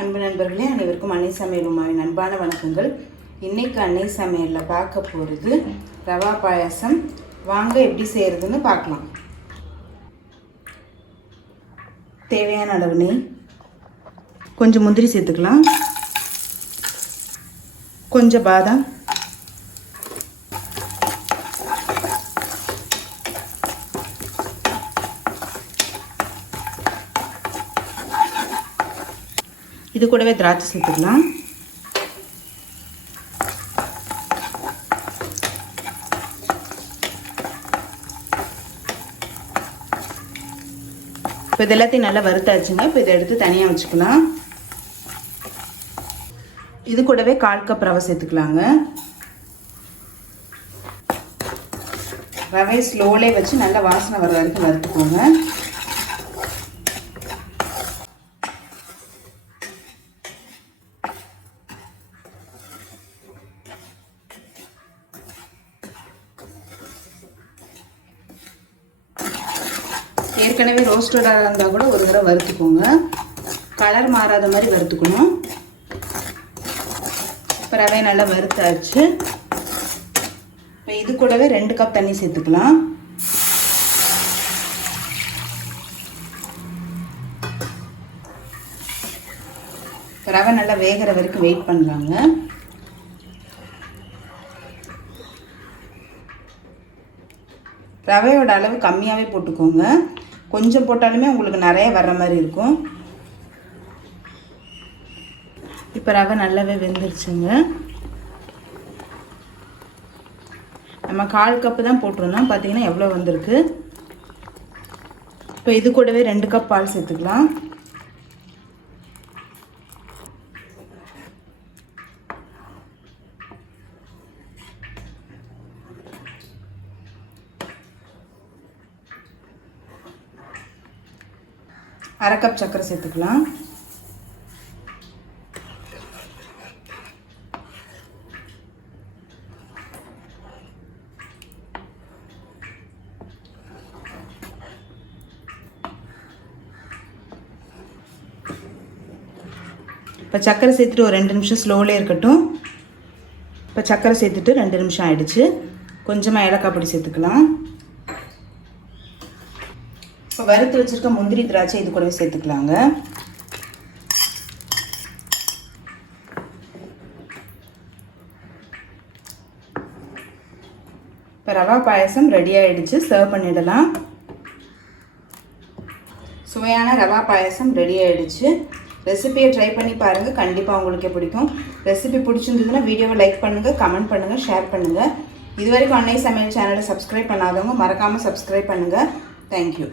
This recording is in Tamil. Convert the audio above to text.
அன்பு நண்பர்களே, அனைவருக்கும் அன்னை சமையல் உமாவின் அன்பான வணக்கங்கள். இன்றைக்கி அன்னை சமையலில் பார்க்க போகிறது ரவா பாயாசம். வாங்க எப்படி செய்கிறதுன்னு பார்க்கலாம். தேவையான அளவு நெய், கொஞ்சம் முந்திரி சேர்த்துக்கலாம், கொஞ்சம் பாதாம், இது கூடவே திராட்சை சேர்த்துக்கலாம். இப்போ இது எல்லாத்தையும் நல்லா வறுத்தாச்சுங்க. இப்போ இதை எடுத்து தனியாக வச்சுக்கலாம். இது கூடவே 1/4 கப் ரவை சேர்த்துக்கலாங்க. ரவை ஸ்லோலே வச்சு நல்லா வாசனை வர வரைக்கும் வறுத்துக்கோங்க. ஏற்கனவே ரோஸ்டடாக இருந்தால் கூட ஒரு தடவை வறுத்துக்கோங்க. கலர் மாறாத மாதிரி வறுத்துக்கணும். இப்போ ரவை நல்லா வறுத்தாச்சு. இப்போ இது கூடவே 2 கப் தண்ணி சேர்த்துக்கலாம். இப்போ ரவை நல்லா வேகிற வரைக்கும் வெயிட் பண்ணலாங்க. ரவையோட அளவு கம்மியாகவே போட்டுக்கோங்க. கொஞ்சம் போட்டாலுமே உங்களுக்கு நிறைய வர்ற மாதிரி இருக்கும். இப்போ ரவை நல்லாவே வெந்துருச்சுங்க. நம்ம 1/4 கப்பு தான் போட்டிருந்தோம். பார்த்தீங்கன்னா எவ்வளோ வந்திருக்கு. இப்போ இது கூடவே 2 கப் பால் சேர்த்துக்கலாம். அரை கப் சர்க்கரை சேர்த்துக்கலாம். இப்போ சர்க்கரை சேர்த்துட்டு ஒரு 2 நிமிஷம் ஸ்லோலே இருக்கட்டும். இப்போ சர்க்கரை சேர்த்துட்டு 2 நிமிஷம் ஆயிடுச்சு. கொஞ்சமாக ஏலக்காய் பொடி சேர்த்துக்கலாம். இப்போ வறுத்து வச்சுருக்க முந்திரி திராட்சை இது கூடவே சேர்த்துக்கலாங்க. இப்போ ரவா பாயாசம் ரெடி ஆகிடுச்சு. சர்வ் பண்ணிடலாம். சுவையான ரவா பாயாசம் ரெடி ஆகிடுச்சு. ரெசிபியை ட்ரை பண்ணி பாருங்கள். கண்டிப்பாக உங்களுக்கே பிடிக்கும். ரெசிபி பிடிச்சிருந்ததுன்னா வீடியோவை லைக் பண்ணுங்கள், கமெண்ட் பண்ணுங்கள், ஷேர் பண்ணுங்கள். இது வரைக்கும் அன்னை சமையல் சேனலை சப்ஸ்கிரைப் பண்ணாதவங்க மறக்காமல் சப்ஸ்கிரைப் பண்ணுங்கள். தேங்க்யூ.